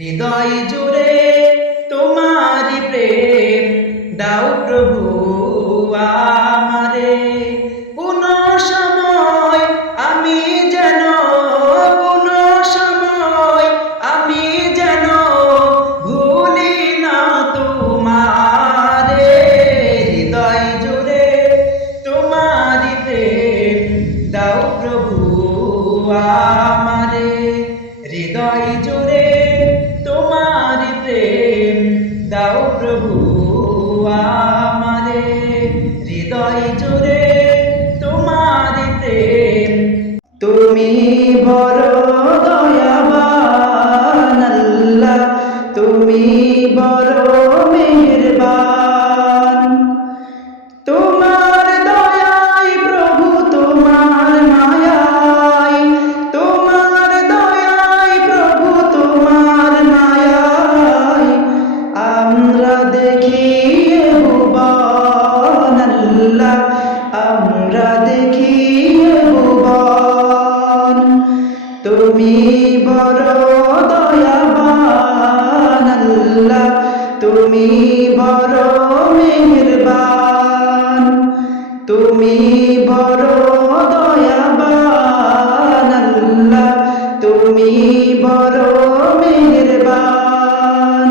হৃদয় জুড়ে তোমার প্রেম দাও প্রভু আমারে। কোন সময় আমি যেন ভুলি না তোমারে। হৃদয় জুড়ে তোমার প্রেম দাও প্রভু আমারে। হৃদয় জুড়ে তোমার প্রেম দাও প্রভু আমারে। হৃদয় জুড়ে তোমার প্রেম। তুমি বড় দয়াবান আল্লাহ, তুমি বড় মেহেরবান। তোমার দয়ায় প্রভু, তোমার মায়ায়, তোমার দয়ায় প্রভু, তোমার মায়ায় আমরা দেখি ভুবন আল্লাহ, আমরা দেখি ভুবন। তুমি বড় দয়াবান আল্লাহ, তুমি বড় মেহেরবান। তুমি বড় দয়াবান আল্লাহ, তুমি বড় মেহেরবান।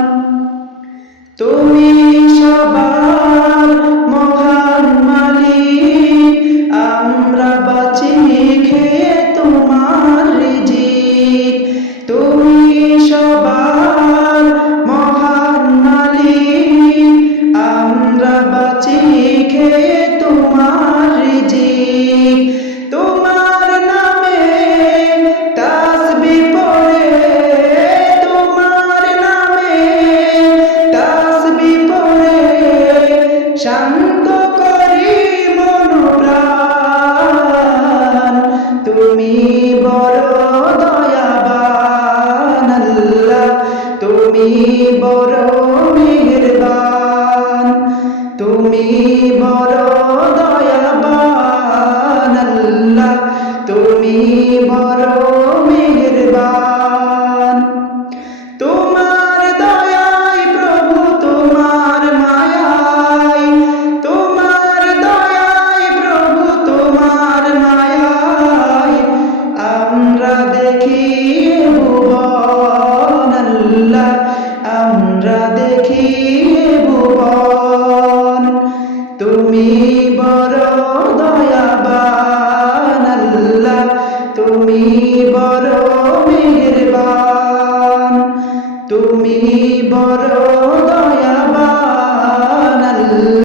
তুমি সবার মহান মালিক, আমরা বাঁচি খেয়ে তোমার রিজিক। তুমি সবার মহান মালিক, আমরা বাঁচি খেয়ে তোমার রিজিক। তোমার নামে তাসবিহ পড়ে, তোমার নামে তাসবিহ পড়ে শান্ত করি মন প্রাণ। তুমি বড় দয়াবান আল্লাহ, তুমি বড় মেহেরবান। তুমি বড় দয়াবান আল্লাহ, তুমি বড় মেহেরবান। তোমার দয়ায় প্রভু, তোমার মায়ায়, তোমার দয়ায় প্রভু, তোমার মায়ায় আমরা দেখি ভুবন আল্লাহ, আমরা দেখি ভুবন। তুমি বড় দয়াবান আল্লাহ, তুমি বড় মেহেরবান। তুমি বড়